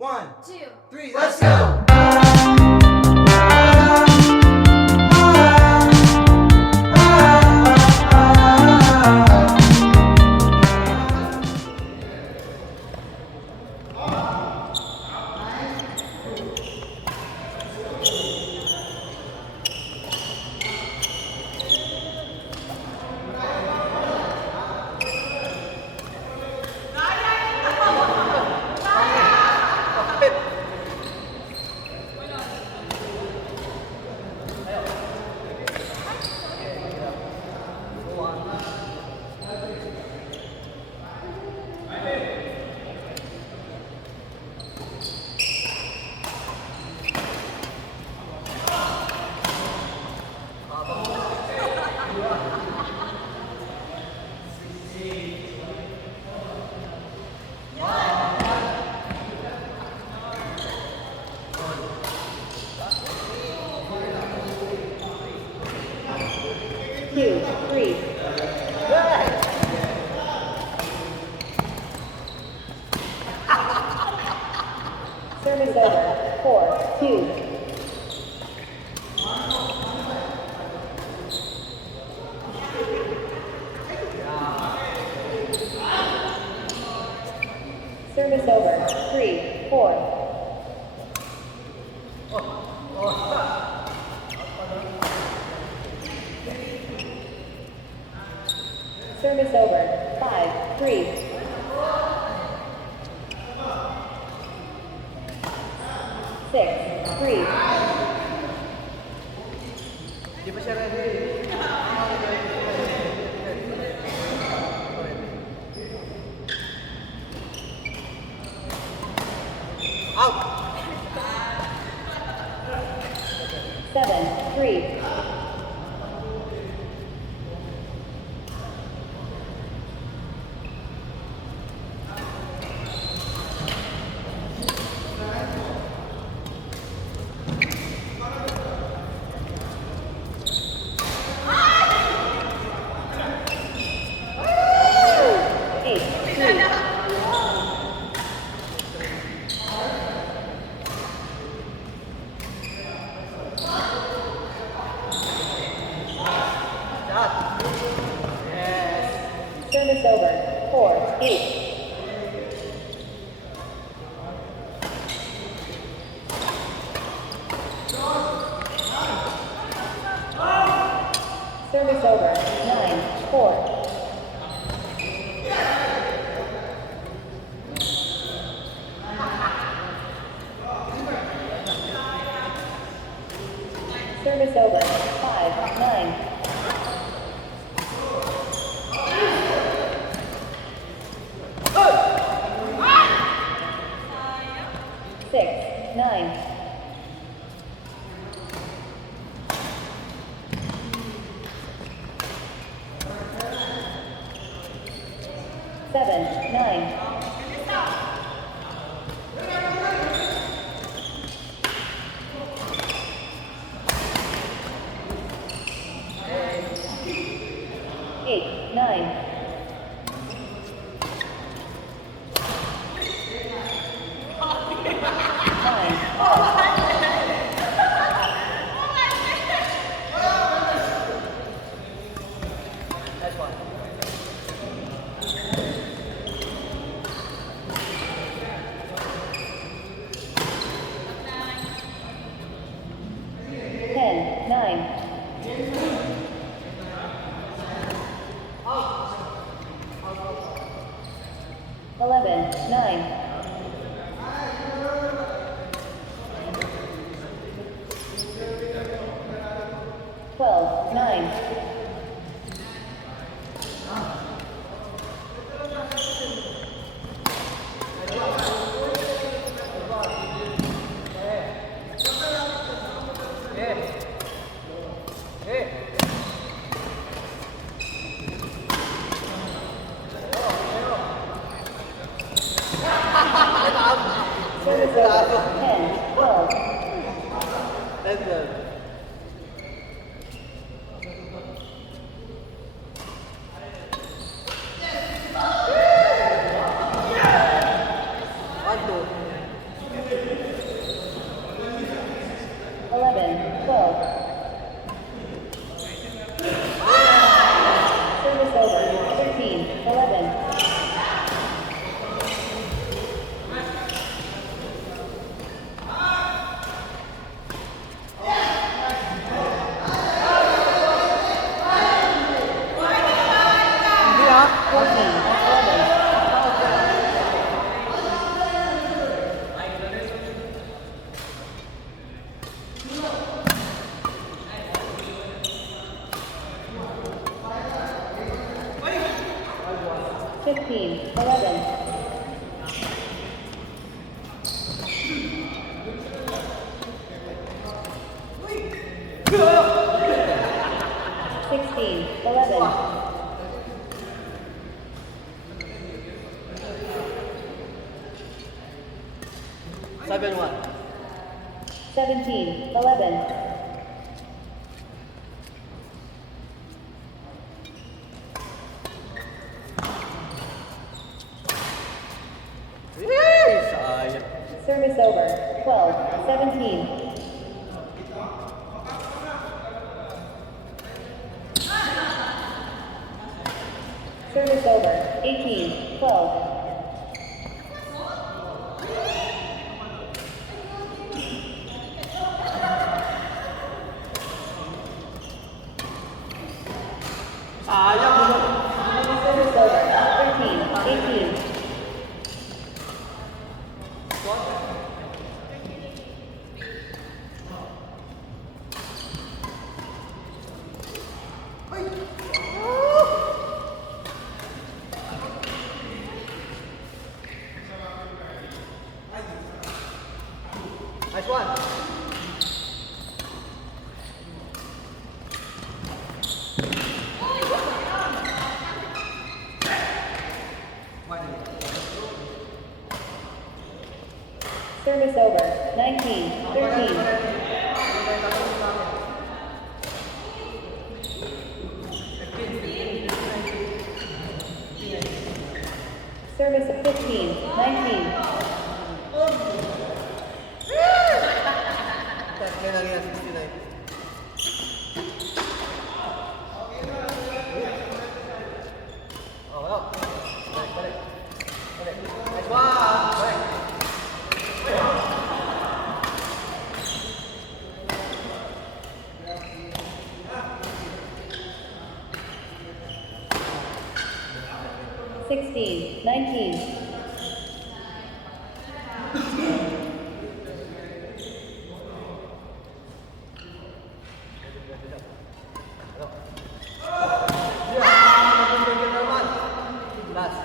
One, 2, 3, let's go! Two, three. Service over. 4-2. Service over. 3-4. Service over. 5-3. Six, 3. Di pa siya ready. Out! 7-3. Service over. 4-8. Service over. 9-4. Service over. 5-9. Six, 9. Seven, 9. Eight, 9. That's one. Ten, 9. Eleven, 9. Twelve, 9. Service over. 10, 12. That's good. One, two. 7-1. 17-11. Yay! Sayang. Service over. 12-17. Service over. 18-12. Sayang. Service over. 13-18. Nice one. Service over. 19-13. Service of 15-19. Kaya lang yan, 69. Oh, wala. Balik, balik. Balik. Nice one. Balik. 16-19. Last.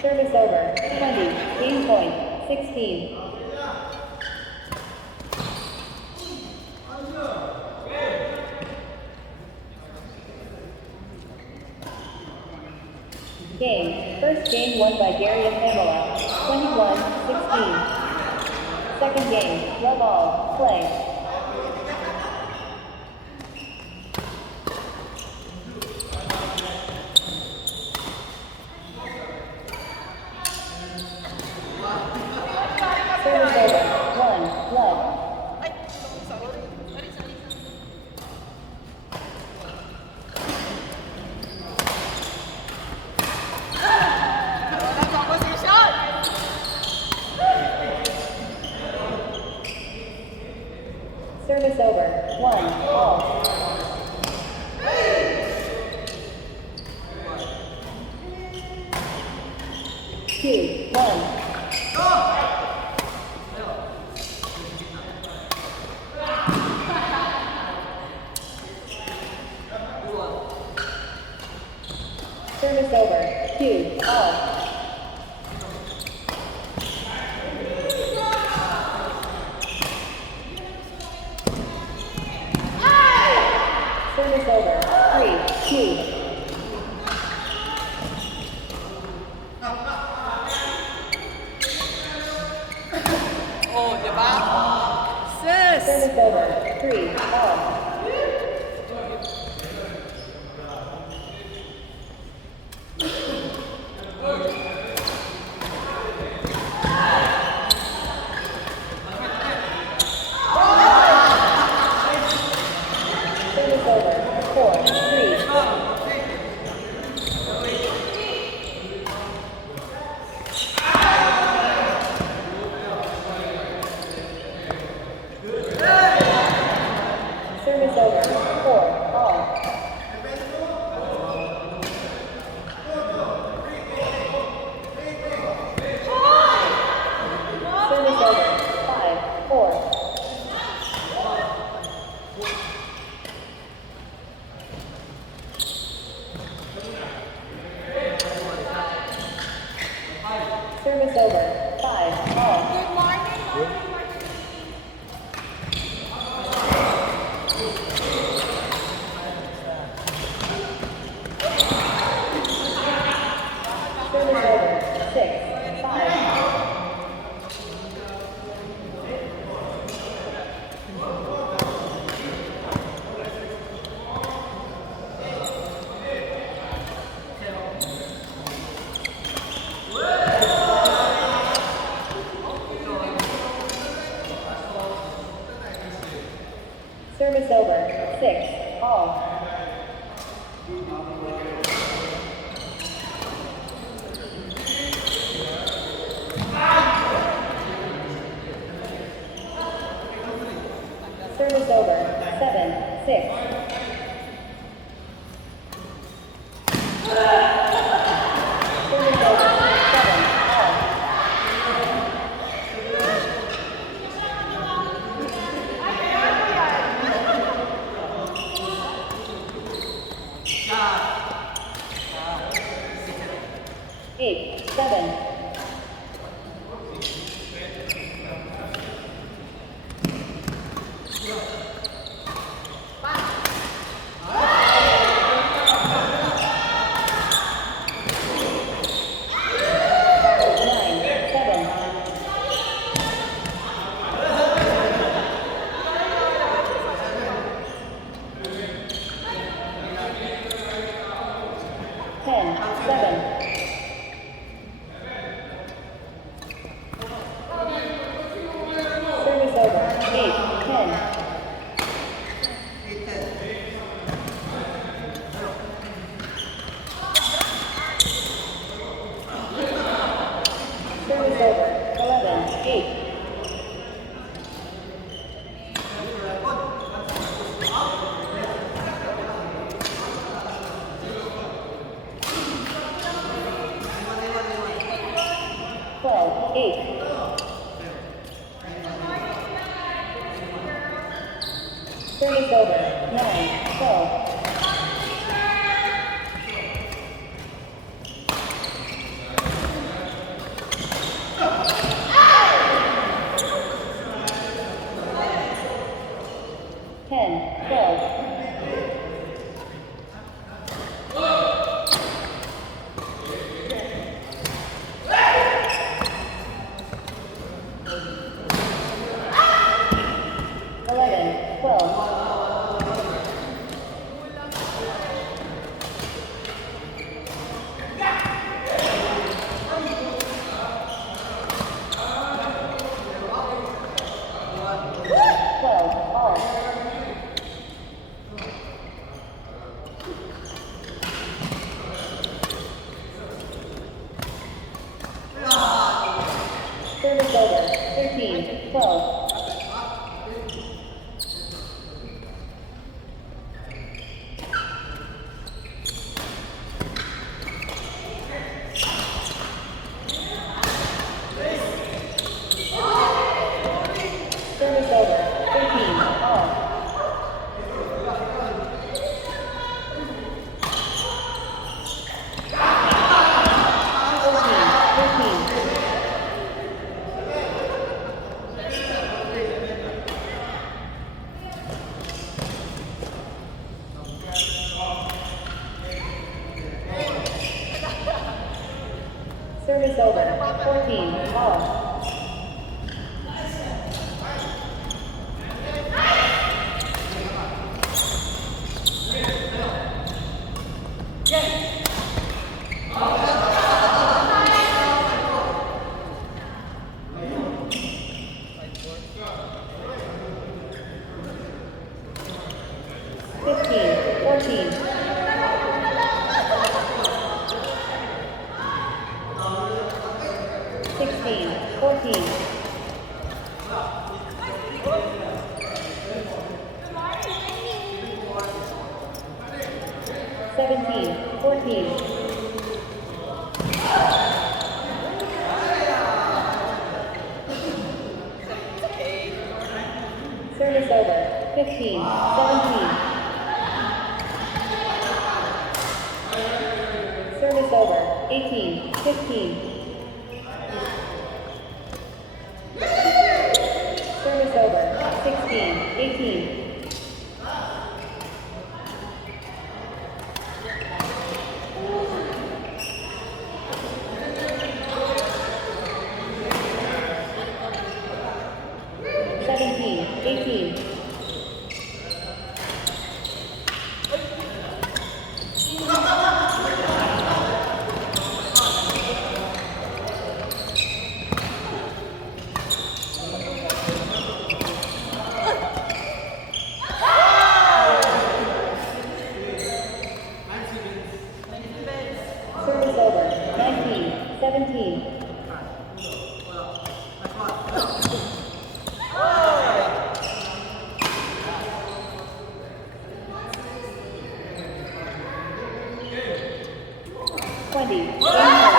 Service over. 20. Game point. 16. Game. First game won by Gary of Pamela. 21-16. Second game. Love all. Play. Service over. 1. Love. Service over. 1. All. Two. 1. Service over. 2. All. Service over. 3. 2. Oh, diba? Sis! Service over. 3. All. Service over. 4. 3. Service over. 4. All. Service over. 5. 4. Service over. 5. All. Service over. 6-5. Service over. 6-all. Service over. 7-6. Service over. 7-all. Eight, 7. Nine, 7. 10, 7. Service over. 8, 10. Service over. 11, 8. Twelve, 8. Service over. 9, 12. Ten, 12. Eleven, 12. All. Service over. 13, 12. Service over. 13, all. Service over. 14, all. Fifteen, 14. Sixteen, 14. 17, 14. Service over. 15, 17. Service over. 18, 15. Service over. 16, 18. 17. 20. Game